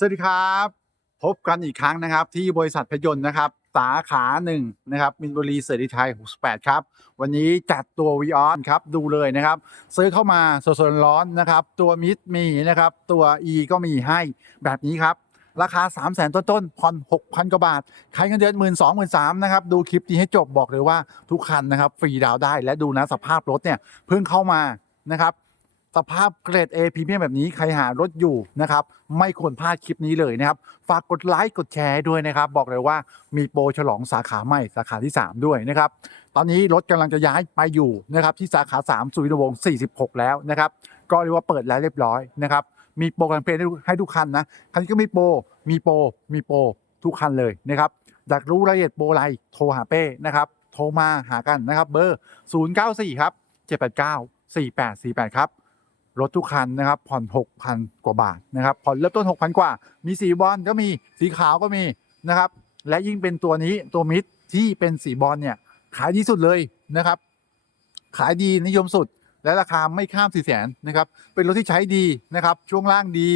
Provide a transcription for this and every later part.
สวัสดีครับ พบกันอีกครั้งนะครับ ที่บริษัทพยนต์นะครับ สาขาหนึ่งนะครับมินบุรีเสรีไทย68 ครับ วันนี้จัดตัววีออนครับ ดูเลยนะครับ ซื้อเข้ามาสดๆร้อนนะครับ ตัวมิดมีนะครับ ตัว E ก็มีให้แบบนี้ครับ ราคา 3 0 0แสนต้นๆผ่อน6,000 กว่าบาท ใครเงินเดือน 1 2 0 0 0 1 3นะครับ ดูคลิปนี้ให้จบบอกเลยว่าทุกคันนะครับ ฟรีดาวได้และดูนะสภาพรถเนี่ยเพิ่งเข้ามานะครับ สภาพเกรด A พรีเมียมแบบนี้ใครหารถอยู่นะครับ ไม่ควรพลาดคลิปนี้เลยนะครับ ฝากกดไลค์กดแชร์ด้วยนะครับ บอกเลยว่ามีโปรฉลองสาขาใหม่สาขาที่ 3 ด้วยนะครับ ตอนนี้รถกำลังจะย้ายไปอยู่นะครับที่สาขา 3 สุวินวงศ์ 46 แล้วนะครับ ก็เรียกว่าเปิดแล้วเรียบร้อยนะครับ มีโปรแกรมเพลให้ทุกให้ทุกคันนะ คันนี้ก็มีโปร มีโปร มีโปรทุกคันเลยนะครับอยากรู้รายละเอียดโปรอะไรโทรหาเป้นะครับ โทรมาหากันนะครับ เบอร์ 094 ครับ 789 4848 ครับ รถทุกคันนะครับผ่อน 6,000 กว่าบาทนะครับผ่อนเริ่มต้น 6,000 กว่า มีสีบอลก็มีสีขาวก็มีนะครับและยิ่งเป็นตัวนี้ตัวมิดที่เป็นสีบอลเนี่ยขายดีสุดเลยนะครับ ขายดีนิยมสุดและราคาไม่ข้าม4 0 0 0 0นนะครับ เป็นรถที่ใช้ดีนะครับ ช่วงล่างดี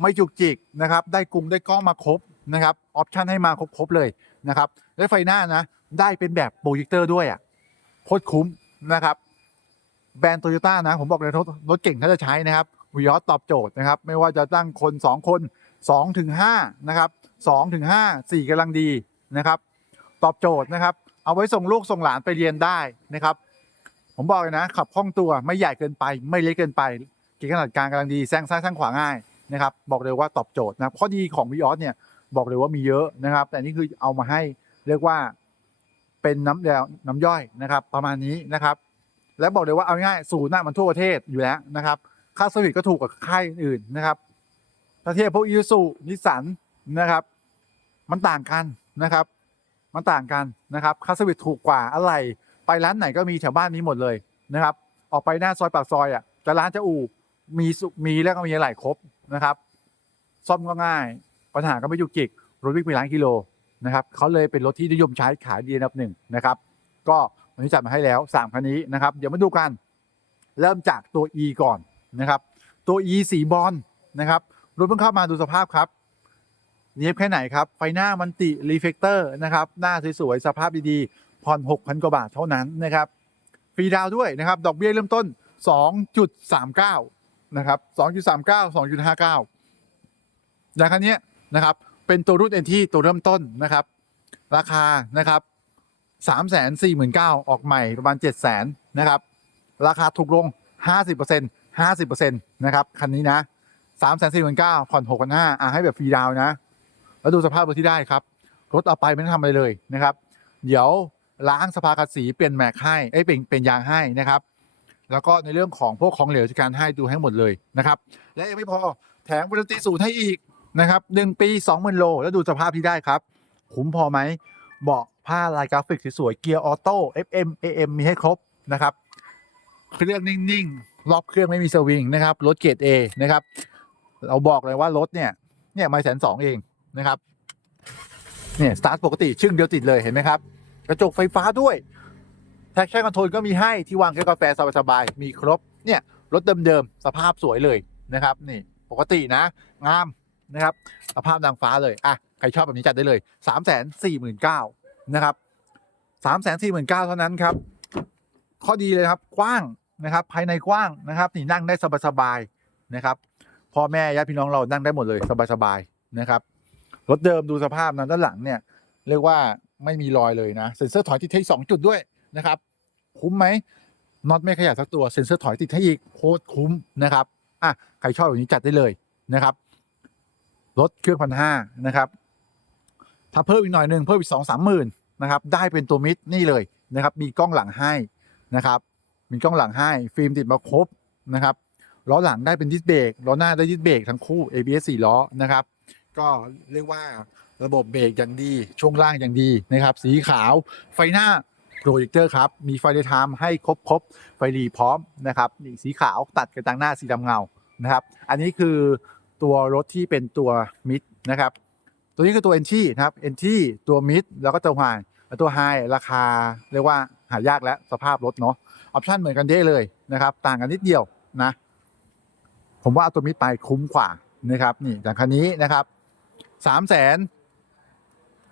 ไม่จุกจิกนะครับ ได้กลุ่มได้กล้องมาครบนะครับ ออปชันให้มาครบๆเลยนะครับ และไฟหน้านะ ได้เป็นแบบโปรเจคเตอร์ด้วยอะโคตรคุ้มนะครับ แบรนด์โตโยต้านะ ผมบอกเลยรถรถเก่งเขาจะใช้นะครับวีออสตอบโจทย์นะครับ ไม่ว่าจะตั้งคน 2 คน2ถึง5นะครับ2ถึง5 4กำลังดีนะครับ ตอบโจทย์นะครับ เอาไว้ส่งลูกส่งหลานไปเรียนได้นะครับ ผมบอกเลยนะ ขับคล่องตัวไม่ใหญ่เกินไป ไม่เล็กเกินไปเกียร์ขนาดกลางกำลังดีแซงซ้ายแซงขวาง่ายนะครับ บอกเลยว่าตอบโจทย์นะครับข้อดีของวีออสเนี่ยบอกเลยว่ามีเยอะนะครับ แต่นี่คือเอามาให้เรียกว่าเป็นน้ำแล้วน้ำย่อยนะครับ ประมาณนี้นะครับ และบอกเลยว่าเอาง่ายศูนย์น่ะมันทั่วประเทศอยู่แล้วนะครับ ค่าสวิตก็ถูกกว่าค่ายอื่นนะครับถ้าเทียบพวกอีซูนิสันนะครับ มันต่างกันนะครับ มันต่างกันนะครับ ค่าสวิตถูกกว่าอะไร ไปร้านไหนก็มีแถวบ้านนี้หมดเลยนะครับ ออกไปหน้าซอยปากซอยอะจะร้านจะอู่มีสุมีแล้วก็มีอะไรครบนะครับ ซ่อมก็ง่าย ปัญหาก็ไม่ยุกจิกรถวิ่งไปล้านกิโลนะครับเขาเลยเป็นรถที่นิยมใช้ขายดีอันดับหนึ่งนะครับ ก็ นนี้จัดมาให้แล้ว3คันนี้นะครับเดี๋ยวมาดูกัน เริ่มจากตัว E ก่อนนะครับตัว E สีบอลนะครับรถเพิ่งเข้ามาดูสภาพครับเนียบแค่ไหนครับ ไฟหน้ามันติรีเฟกเตอร์นะครับหน้าสวยๆสภาพดีๆผ่อน6,000กว่าบาทเท่านั้นนะครับฟรีดาวด้วยนะครับ ดอกเบี้ยเริ่มต้น 2.39นะครับ2.39 2.59ราคาเนี้ยนะครับเป็นตัวรุ่นเอ็นที่ตัวเริ่มต้นนะครับ ราคานะครับ สามแสนสี่หมื่นเก้าออกใหม่ประมาณเจ็ดแสนนะครับ ราคาถูกลงห้าสิบเปอร์เซ็นห้าสิบเปอร์เซ็นต์นะครับ คันนี้นะสามแสนสี่หมื่นเก้าผ่อนหกพันห้าอะให้แบบฟรีดาวนะ แล้วดูสภาพรถที่ได้ครับ รถเอาไปไม่ต้องทำอะไรเลยนะครับ เดี๋ยวล้างสภาคัดสีเปลี่ยนแม็กให้เอ้ยเปลี่ยนเปลี่ยนยางให้นะครับ แล้วก็ในเรื่องของพวกของเหลวจัดการให้ดูให้หมดเลยนะครับ และยังไม่พอแถมวารันตีศูนย์ให้อีกนะครับหนึ่งปีสองหมื่นโล แล้วดูสภาพที่ได้ครับ คุ้มพอไหมเบาะ ผ้าลายกราฟิกสวยๆเกียร์ออโต้ FM AM มีให้ครบนะครับ เครื่องนิ่งๆ รอบเครื่องไม่มีสวิงนะครับ รถเกรด A นะครับ เราบอกเลยว่ารถเนี่ย เนี่ยไม่แสนสองเองนะครับ เนี่ยสตาร์ทปกติชึ่งเดียวติดเลยเห็นไหมครับ กระจกไฟฟ้าด้วยแท็กชั่นคอนโทรลก็มีให้ที่วางแค่กาแฟสบายๆมีครบ เนี่ยรถเดิมๆสภาพสวยเลยนะครับ นี่ปกตินะ งามนะครับสภาพนางฟ้าเลยอะใครชอบแบบนี้จัดได้เลย 3 4 9 0 0 0 นะครับ3 4 9 0 0 0เท่านั้นครับ ข้อดีเลยครับกว้างนะครับ ภายในกว้างนะครับ นี่นั่งได้สบายๆนะครับพ่อแม่ญาติพี่น้องเรานั่งได้หมดเลยสบายๆนะครับรถเดิมดูสภาพนะด้านหลังเนี่ย เรียกว่าไม่มีรอยเลยนะเซ็นเซอร์ถอยติดให้สองจุดด้วยนะครับ คุ้มไหมน็อตไม่ขยับสักตัวเซ็นเซอร์ถอยติดให้อีกโคตรคุ้มนะครับอะใครชอบแบบนี้จัดได้เลยนะครับรถเครื่องพันห้านะครับ ถ้าเพิ่มอีกหน่อยหนึ่งเพิ่มอีกสองสามหมื่น นะครับได้เป็นตัวมิดนี่เลยนะครับมีกล้องหลังให้นะครับมีกล้องหลังให้ฟิล์มติดมาครบนะครับล้อหลังได้เป็นดิสเบรกล้อหน้าได้ดิสเบรกทั้งคู่ ABS 4ล้อนะครับก็เรียกว่าระบบเบรกอย่างดีช่วงล่างอย่างดีนะครับสีขาวไฟหน้าโปรเจคเตอร์ครับมีไฟเดย์ไทม์ให้ครบครบไฟรีพร้อมนะครับนี่สีขาวตัดกับต่างหน้าสีดำเงานะครับอันนี้คือตัวรถที่เป็นตัวมิดนะครับตัวนี้คือตัวเอนที่นะครับเอนที่ตัวมิดแล้วก็ตัวไฮ ตัวไฮราคาเรียกว่าหายากแล้วสภาพรถเนาะออปชันเหมือนกันเด้เลยนะครับต่างกันนิดเดียวนะผมว่าเอาตัวมิดไปคุ้มกว่านะครับนี่อย่างคันนี้นะครับสามแสน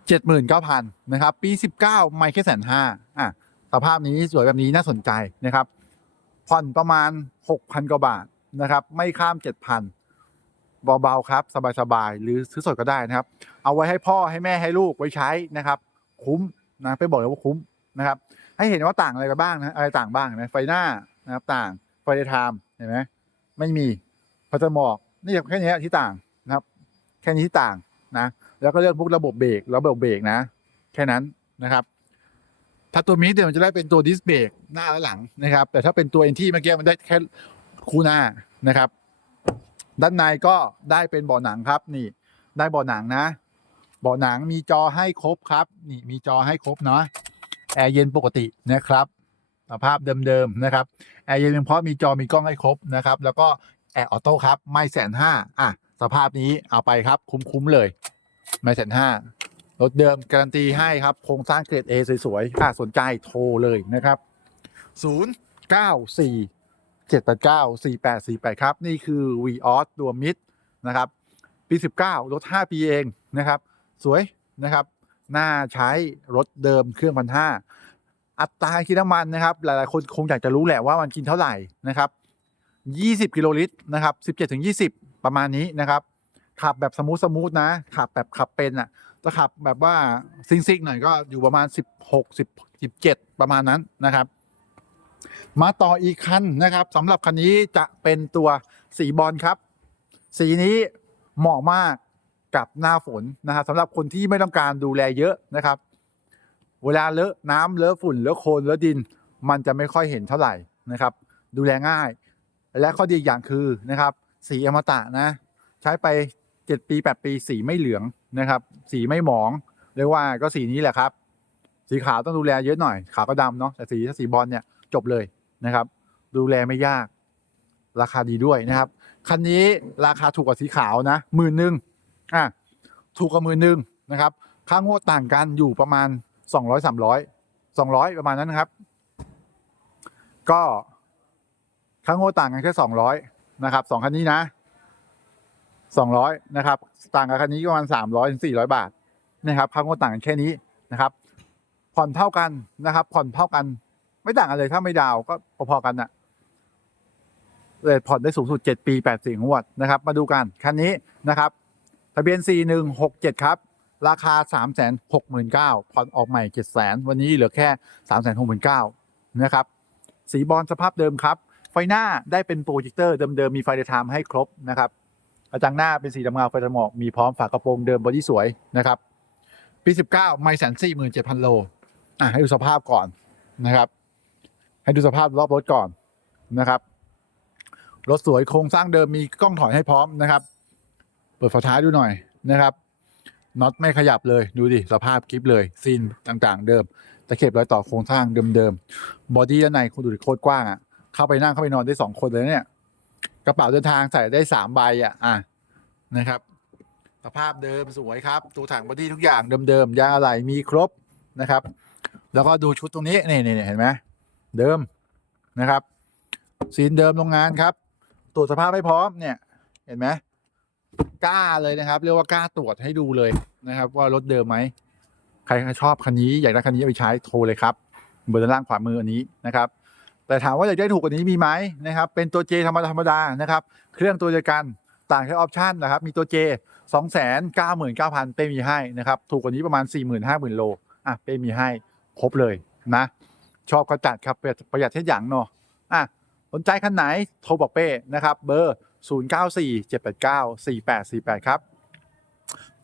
เจ็ดหมื่นเก้าพันนะครับ ปีสิบเก้าไม่แค่แสนห้าอะสภาพนี้สวยแบบนี้น่าสนใจนะครับ ผ่อนประมาณหกพันกว่าบาทนะครับ ไม่ข้ามเจ็ดพันเบาๆครับ สบายๆ หรือซื้อสดก็ได้นะครับ เอาไว้ให้พ่อให้แม่ให้ลูกไว้ใช้นะครับ คุ้ม นะไปบอกเลยว่าคุ้มนะครับ ให้เห็นว่าต่างอะไรกันบ้างนะอะไรต่างบ้างนไหมไฟหน้านะครับต่างไฟเดย์ไทม์เห็นไหมไม่มีพัดหมอกนี่แค่นี้ที่ต่างนะครับ แค่นี้ที่ต่างนะ แล้วก็เรื่องพวกระบบเบรกระบบเบรกนะ แค่นั้นนะครับ ถ้าตัวมิดเนี่ยมันจะได้เป็นตัวดิสเบรกหน้าและหลังนะครับ แต่ถ้าเป็นตัวเอ็นที่เมื่อกี้มันได้แค่คู่หน้านะครับ ด้านในก็ได้เป็นเบาะหนังครับนี่ ได้เบาะหนังนะ เบาะหนังมีจอให้ครบครับ นี่มีจอให้ครบเนาะแอร์เย็นปกตินะครับสภาพเดิมๆนะครับแอร์เย็นเพียงพราะมีจอมีกล้องให้ครบนะครับ แล้วก็แอร์ออโต้ครับ ไม่แสนห้าอะสภาพนี้เอาไปครับคุ้มๆเลย ไม่แสนห้ารถเดิมการันตีให้ครับโครงสร้างเกรด A สวยๆถ้าสนใจโทรเลยนะครับ 0 9 4 7 8 9 4 8 4 8 ครับ นี่คือ v ีออสตัวมิดนะครับ ปี 19 รถ 5 ปีเองนะครับ สวยนะครับ น่าใช้รถเดิมเครื่องพันห้าอัตราการกินน้ำมันนะครับ หลายๆ คนคงอยากจะรู้แหละว่ามันกินเท่าไหร่นะครับ 20 กิโลลิตรนะครับ 17ถึง20 ประมาณนี้นะครับ ขับแบบสมูทสมูทนะ ขับแบบขับเป็นอะจะขับแบบว่าซิงซิงหน่อยก็อยู่ประมาณ 16 10 17 ประมาณนั้นนะครับ มาต่ออีกคันนะครับสำหรับคันนี้จะเป็นตัวสีบอลครับ สีนี้เหมาะมาก กับหน้าฝนนะครับสำหรับคนที่ไม่ต้องการดูแลเยอะนะครับ เวลาเลอะน้ำเลอะฝุ่นเลอะโคลนเลอะดิน มันจะไม่ค่อยเห็นเท่าไหร่นะครับ ดูแลง่าย และข้อดีอีกอย่างคือนะครับ สีอมตะนะ ใช้ไป 7 ปี 8 ปีสีไม่เหลืองนะครับ สีไม่หมองเรียกว่าก็สีนี้แหละครับ สีขาวต้องดูแลเยอะหน่อย ขาวก็ดำเนาะแต่สีถ้าสีบอลเนี่ยจบเลยนะครับ ดูแลไม่ยาก ราคาดีด้วยนะครับ คันนี้ราคาถูกกว่าสีขาวนะหมื่นหนึ่ง อะถูกกว่าหมื่นหนึ่งนะครับ ค่างวดต่างกันอยู่ประมาณสองร้อยสามร้อยสองร้อยประมาณนั้นนะครับ ก็ค่างวดต่างกันแค่สองร้อยนะครับสองคันนี้นะสองร้อยนะครับ ต่างกับคันนี้ประมาณสามร้อยถึงสี่ร้อยบาทนะครับค่างวดต่างกันแค่นี้นะครับ ผ่อนเท่ากันนะครับ ผ่อนเท่ากัน ไม่ต่างกันเลยถ้าไม่ดาวก็พอๆกันน่ะเลยผ่อนได้สูงสุด 7 ปี8สิ่งวดนะครับ มาดูกันคันนี้นะครับ ทะเบียน 4167 ครับ ราคา 369,000ผ่อนออกใหม่ 700,000 วันนี้เหลือแค่ 369,000นะครับ สีบอลสภาพเดิมครับ ไฟหน้าได้เป็นโปรเจคเตอร์เดิมๆ มีไฟเดย์ไทม์ให้ครบนะครับกระจังหน้าเป็นสีดำเงาไฟสมอกมีพร้อมฝากระโปรงเดิมบอดี้สวยนะครับปี 19 ไม่แสนสี่หมื่นเจ็ดพันโลอะให้ดูสภาพก่อนนะครับ ให้ดูสภาพรอบรถก่อนนะครับรถสวยโครงสร้างเดิมมีกล้องถอยให้พร้อมนะครับ เปิดฝาท้ายดูหน่อยนะครับน็อตไม่ขยับเลยดูดิสภาพคลิปเลยซีนต่างๆ เดิมตะเข็บรอยต่อโครงสร้างเดิมๆบอดี้ด้านในคุณดูดิโคตรกว้างอะเข้าไปนั่งเข้าไปนอนได้สองคนเลยเนี่ยกระเป๋าเดินทางใส่ได้สามใบอะอะนะครับสภาพเดิมสวยครับตัวถังบอดี้ทุกอย่างเดิมๆยางอะไหล่มีครบนะครับ แล้วก็ดูชุดตรงนี้นี่นี่เห็นไหมเดิมนะครับซีนเดิมโรงงานครับตรวจสภาพให้พร้อมเนี่ยเห็นไหม กล้าเลยนะครับ เรียกว่ากล้าตรวจให้ดูเลยนะครับ ว่ารถเดิมไหมใครชอบคันนี้อยากได้คันนี้เอาไปใช้โทรเลยครับเบอร์ด้านล่างขวามืออันนี้นะครับ แต่ถามว่าอยากได้ถูกกว่านี้มีไหมนะครับ เป็นตัว J ธรรมดาธรรมดานะครับ เครื่องตัวเดียวกันต่างแค่ออปชันนะครับ มีตัว J 2 9 9 9 0 0 0เป้มีให้นะครับ ถูกกว่านี้ประมาณ 4 5 0 0 0 0 โลอะเป้มีให้ครบเลยนะ ชอบก็จัดครับประหยัดเท่อย่างเนาะอะสนใจคันไหนโทรบอกเป้นะครับ เบอร์ 0 9 4 7 8 9 4 8 4 8 ครับ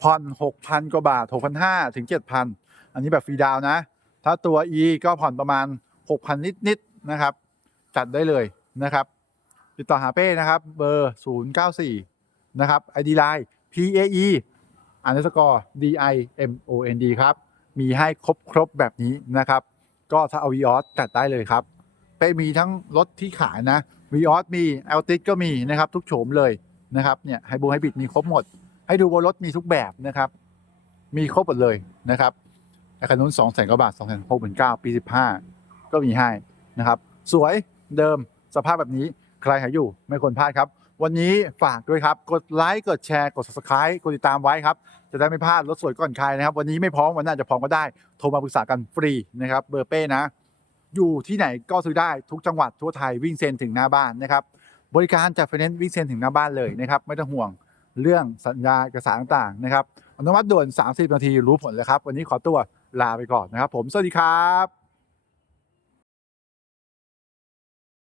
ผ่อน6,000 กว่าบาท 6,500 ถึง 7,000 อันนี้แบบฟรีดาวนะ ถ้าตัว E ก็ผ่อนประมาณ 6,000 นิดๆนะครับ จัดได้เลยนะครับ ติดต่อหาเป้นะครับ เบอร์ 094 นะครับ ID Line PAE อันดับสกอร์ D I M O N D ครับ มีให้ครบครบๆแบบนี้นะครับ ก็ถ้าเอา v ีออสจัดได้เลยครับ เป้มีทั้งรถที่ขายนะ v ีออสมีเอลติก็มีนะครับทุกโฉมเลยนะครับเนี่ยไฮบูไฮบริดมีครบหมด ให้ดูว่ารถมีทุกแบบนะครับ มีครบหมดเลยนะครับไอคันนู้นสองแสนกว่าบาทสองแสนหกหมื่นเก้าปีสิบห้าก็มีให้นะครับ สวยเดิมสภาพแบบนี้ใครหาอยู่ไม่ควรพลาดครับ วันนี้ฝากด้วยครับ กดไลค์กดแชร์กด subscribe กดติดตามไว้ครับ จะได้ไม่พลาดรถสวยก่อนใครนะครับ วันนี้ไม่พร้อมวันหน้าจะพร้อมก็ได้โทรมาปรึกษากันฟรีนะครับเบอร์เป้นะ อยู่ที่ไหนก็ซื้อได้ทุกจังหวัดทั่วไทยวิ่งเซ็นถึงหน้าบ้านนะครับบริการจัดไฟแนนซ์วิ่งเซ็นถึงหน้าบ้านเลยนะครับไม่ต้องห่วงเรื่องสัญญาเอกสารต่างๆนะครับอนุมัติด่วน 30 นาทีรู้ผลเลยครับ วันนี้ขอตัวลาไปก่อนนะครับ ผมสวัสดีครับ